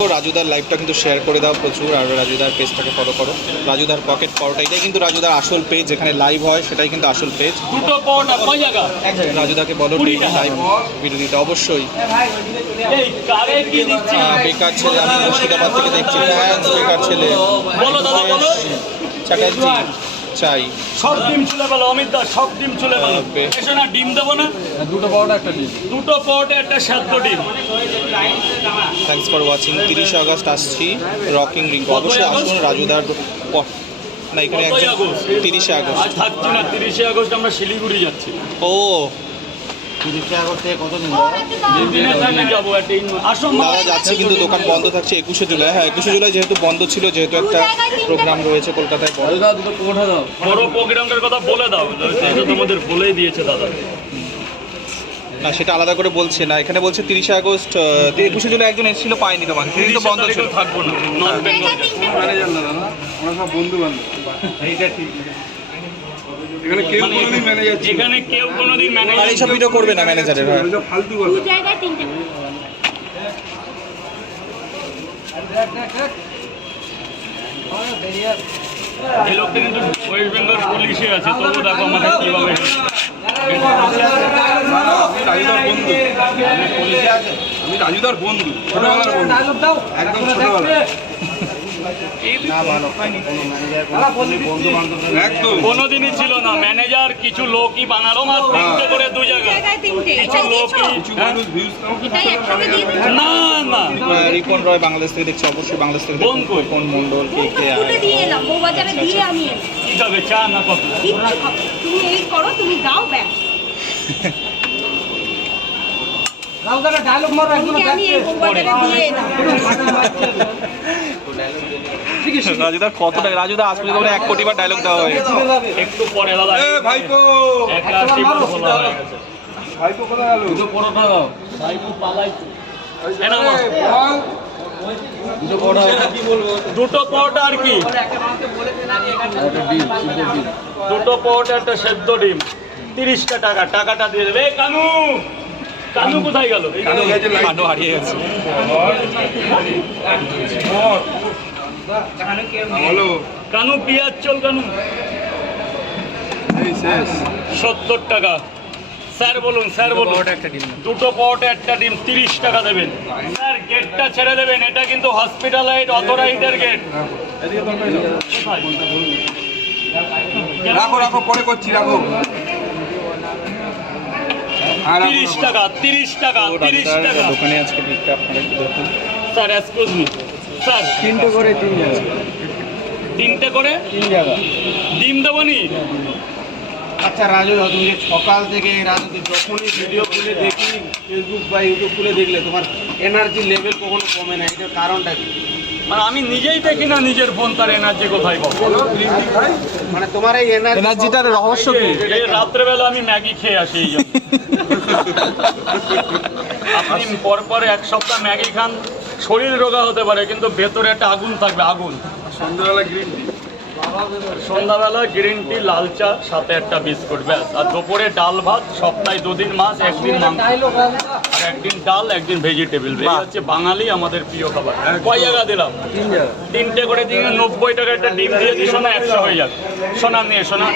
রাজুদার লাইভটা কিন্তু শেয়ার করে দাও প্রচুর, আর রাজুদার পেজটাকে ফলো করো। রাজুদার পকেট পরোটা, এটাই কিন্তু রাজুদার আসল পেজ, যেখানে লাইভ হয় সেটাই কিন্তু আসল পেজ। দুটো পরোটা কয় জায়গা? রাজুদাকে বলো লাইভ ভিডিও দিতে অবশ্যই। এই কারে কি দিচ্ছি? বেকার ছেলে, আমি মুর্শিদাবাদ থেকে দেখছি। বেকার ছেলে বলো দাদা বলো। চ্যাটার্জি চাই সব ডিম চলে গেল অমিত দা, সব ডিম চলে গেল। এসো না, ডিম দেবো না? দুটো পরোটা একটা ডিম। দুটো পরোটা একটা সেদ্ধ ডিম। Thanks for watching. 30 আগস্ট আসছি রকিং রিং, অবশ্যই আসুন রাজুদার। না এখানে একজন 30 আগস্ট আজ থাকছি না, 30 আগস্ট আমরা শিলিগুড়ি যাচ্ছি। ও 30 আগস্ট থেকে কতদিন? দিনের টাইমে যাবো। আসো দাদা যাচ্ছি, কিন্তু দোকান বন্ধ থাকছে 21শে জুলাই। হ্যাঁ 21শে জুলাই যেহেতু বন্ধ ছিল, যেহেতু একটা প্রোগ্রাম রয়েছে কলকাতায় বড়। দাদা দুটো পরোটা দাও। বড় প্রোগ্রামটার কথা বলে দাও, এটা তোমাদের বলেই দিয়েছে দাদা। না সেটা আলাদা করে বলছে না, এখানে বলছে 30 আগস্ট। 21শে জুলাই একজন এসেছিল, পাইনি তোমাকে, সেদিন তো বন্ধ ছিল। থাকবো না, নর্থ বেঙ্গল। ম্যানেজার না দাদা, আমরা সব বন্ধু বান্ধব। এইটা ঠিক। এখানে কেউ কোনোদিন ম্যানেজার ছিল না। এখানে কেউ কোনোদিন আর ম্যানেজার এইসব ভিডিও করবে না ম্যানেজারের। হ্যাঁ এসব ফালতু কথা। জায়গায় তিনটে এই লোকটা কিন্তু ওয়েস্ট বেঙ্গল পুলিশে আছে, তবু দেখো আমাদের কিভাবে। আমি রাজুদার বন্ধু, ছোটবেলার বন্ধু, একদম ছোটবেলা। একদম কোনোদিনই ছিল না ম্যানেজার, কিছু লোকই বানালো মাত্র তিনটে করে দু জায়গায়। কিছু লোকই এটাই একসঙ্গে দিয়ে দিচ্ছি। না না রিপন রয় বাংলাদেশ থেকে দেখছি, অবশ্যই বাংলাদেশ থেকে বোন কই? রিপন মন্ডল কে কে তুলে দিয়ে এলাম, বউবাজারে দিয়ে আমি এলাম। কি খাবে, চা না কফি? কিচ্ছু খাবো না। তুমি এই করো, তুমি দাও ব্যাস। তোমাকে আমি এই বউবাজারে দিয়ে এলাম। রাজুদার কত টাকা? রাজুদা আজ পর্যন্ত 1 কোটি বার ডায়লগ দেওয়া হয়েছে। একটু পরে দাদা এ ভাইপো, 81 বার বলা হয়ে গেছে। ভাইপো কোথায় গেল? দুটো পরোটা দাও। ভাইপো পালাইছে। এ নাও। বল। দুটো পরোটা কি বলবো? দুটো পরোটা আর কি? একটা ডিম, সিদ্ধ ডিম। দুটো পরোটা একটা সেদ্ধ ডিম, 30 টাকা। টাকাটা দিয়ে দেবে। কানু, কানু কোথায় গেল? কানো হারিয়ে গেছে। বলো। কানু পেঁয়াজ চল কানু। এই শেষ। 70 টাকা। স্যার বলুন, স্যার বলুন। দুটো পরোটা একটা ডিম 30 টাকা দেবেন। স্যার গেটটা ছেড়ে দেবেন, এটা কিন্তু হসপিটালাইজড অথরাইজড গেট। রাখো রাখো, পরে করছি, রাখো। 30 টাকা, 30 টাকা, 30 টাকা। দোকানে আজকে বিক্রি আপনারা একটু দেখুন। স্যার এক্সকিউজ মি স্যার, তিনটে করে 3 জায়গা। 3টে করে 3 জায়গা। ডিম দেবো নি? আচ্ছা রাজু, তুমি যে সকাল থেকে রাজু যখনই ভিডিও খুলে দেখি, ফেসবুক বা ইউটিউব খুলে দেখলে তোমার এনার্জি লেভেল কখনো কমে না, এটার কারণটা কি? মানে আমি নিজেই দেখি না নিজের ফোন, তার এনার্জি কোথায় পাবো? মানে তোমার এই এনার্জিটার রহস্য কি? এই রাত্রেবেলা আমি ম্যাগি খেয়ে আসি এই জন্য। আপনি পরপর 1 সপ্তাহ ম্যাগি খান, শরীর রোগা হতে পারে, কিন্তু ভেতরে একটা আগুন থাকবে, আগুন। সন্ধ্যাবেলা গ্রিন টি। সন্ধ্যাবেলা গ্রিন টি, লাল চা, সাথে একটা বিস্কুট, ব্যাস। আর দুপুরে ডাল ভাত, সপ্তাহে 2 দিন মাছ, 1 দিন মাংস, আর 1 দিন ডাল, 1 দিন ভেজিটেবল। এই হচ্ছে বাঙালি আমাদের প্রিয় খাবার। কয় জায়গা দিলাম? 3 জায়গা। 3টে করে দিয়ে 90 টাকা একটা ডিম দিয়ে দিই, শোনা 100 হয়ে যাক। সোনা নিয়ে শোনা।